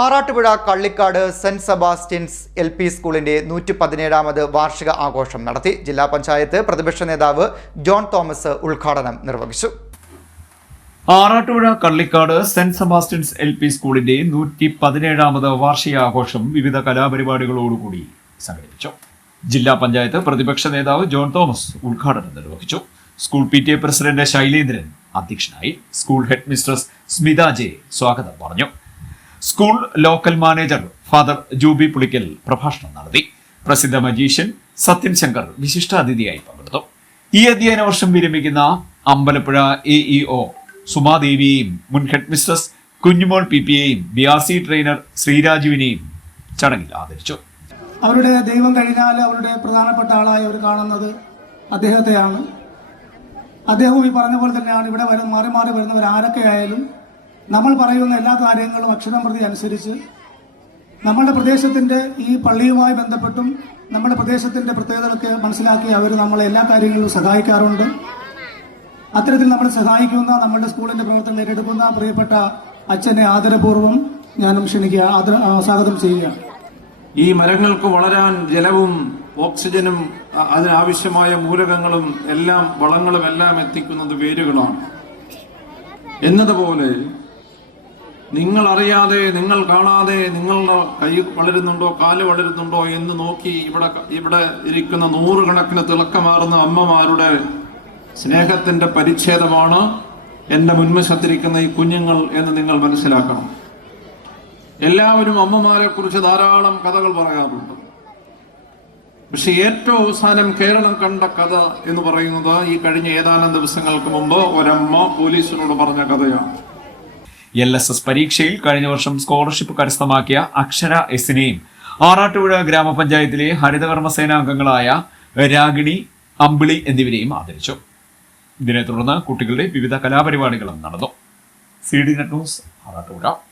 Arattupuzha Kallikkad saint Sebastian's LP സ്കൂളിന്റെ 117ാമത് വാർഷിക ആഘോഷം നടത്തി. ജില്ലാ പഞ്ചായത്ത് പ്രതിപക്ഷ നേതാവ് ജോൺ തോമസ് ഉദ്ഘാടനം നിർവഹിച്ചു. Arattupuzha Kallikkad saint Sebastian's LP സ്കൂളിന്റെ 117ാമത് വാർഷികാഘോഷം വിവിധ കലാപരിപാടികളോടുകൂടി സംഘടിപ്പിച്ചു. ജില്ലാ പഞ്ചായത്ത് പ്രതിപക്ഷ നേതാവ് ജോൺ തോമസ് ഉദ്ഘാടനം നിർവഹിച്ചു. സ്കൂൾ PTA പ്രസിഡന്റ് ശൈലേന്ദ്രൻ അധ്യക്ഷനായി. School head mistress Smitha J സ്വാഗതം പറഞ്ഞു. School local manager father Jubi Pulikkal പ്രഭാഷണം നടത്തി. പ്രസിദ്ധ മജീഷ്യൻ സത്യൻ ശങ്കർ വിശിഷ്ടാതിഥിയായി പങ്കെടുത്തു. ഈ അധ്യയന വർഷം വിരമിക്കുന്ന അമ്പലപ്പുഴ AEO സുമാദേവിയെയും മുൻ ഹെഡ് മിസ്ട്രസ് കുഞ്ഞുമോൾ PPയെയും BRC ട്രെയിനർ ശ്രീരാജുവിനെയും ചടങ്ങിൽ ആദരിച്ചു. അവരുടെ ദൈവം കഴിഞ്ഞാൽ അവരുടെ പ്രധാനപ്പെട്ട ആളായി അവർ കാണുന്നത് അദ്ദേഹത്തെയാണ്. അദ്ദേഹം ഈ പറഞ്ഞ പോലെ തന്നെയാണ്. ഇവിടെ മാറി മാറി വരുന്നവർ ആരൊക്കെയായാലും നമ്മൾ പറയുന്ന എല്ലാ കാര്യങ്ങളും അക്ഷരം പ്രതി അനുസരിച്ച് നമ്മുടെ പ്രദേശത്തിന്റെ ഈ പള്ളിയുമായി ബന്ധപ്പെട്ടും നമ്മുടെ പ്രദേശത്തിന്റെ പ്രത്യേകതകളൊക്കെ മനസ്സിലാക്കി അവർ നമ്മളെ എല്ലാ കാര്യങ്ങളിലും സഹായിക്കാറുണ്ട്. അത്തരത്തിൽ നമ്മൾ സഹായിക്കുന്ന നമ്മുടെ സ്കൂളിന്റെ പ്രവർത്തനം ഏറ്റെടുക്കുന്ന പ്രിയപ്പെട്ട അച്ഛനെ ആദരപൂർവ്വം ഞാനും സ്വാഗതം ചെയ്യുകയാണ്. ഈ മരങ്ങൾക്ക് വളരാൻ ജലവും ഓക്സിജനും അതിനാവശ്യമായ മൂലകങ്ങളും എല്ലാം വളങ്ങളും എല്ലാം എത്തിക്കുന്നത് വേരുകളാണ്. എന്നതുപോലെ നിങ്ങൾ അറിയാതെ, നിങ്ങൾ കാണാതെ നിങ്ങളുടെ കൈ വളരുന്നുണ്ടോ കാല് വളരുന്നുണ്ടോ എന്ന് നോക്കി ഇവിടെ ഇരിക്കുന്ന നൂറുകണക്കിന് തിളക്കമാർന്ന അമ്മമാരുടെ സ്നേഹത്തിന്റെ പരിച്ഛേദമാണ് എൻ്റെ മുൻവശത്തിരിക്കുന്ന ഈ കുഞ്ഞുങ്ങൾ എന്ന് നിങ്ങൾ മനസ്സിലാക്കണം. എല്ലാവരും അമ്മമാരെ കുറിച്ച് ധാരാളം കഥകൾ പറയാറുണ്ട്. പക്ഷെ ഏറ്റവും അവസാനം കേരളം കണ്ട കഥ എന്ന് പറയുന്നത് ഈ കഴിഞ്ഞ ഏതാനും ദിവസങ്ങൾക്ക് മുമ്പ് ഒരമ്മ പോലീസിനോട് പറഞ്ഞ കഥയാണ്. LSS പരീക്ഷയിൽ കഴിഞ്ഞ വർഷം സ്കോളർഷിപ്പ് കരസ്ഥമാക്കിയ അക്ഷര എസിനെയും ആറാട്ടുപുഴ ഗ്രാമപഞ്ചായത്തിലെ ഹരിതകർമ്മസേനാംഗങ്ങളായ രാഗിണി, അമ്പിളി എന്നിവരെയും ആദരിച്ചു. ഇതിനെ തുടർന്ന് കുട്ടികളുടെ വിവിധ കലാപരിപാടികളും നടന്നു. CD net news, Arattupuzha.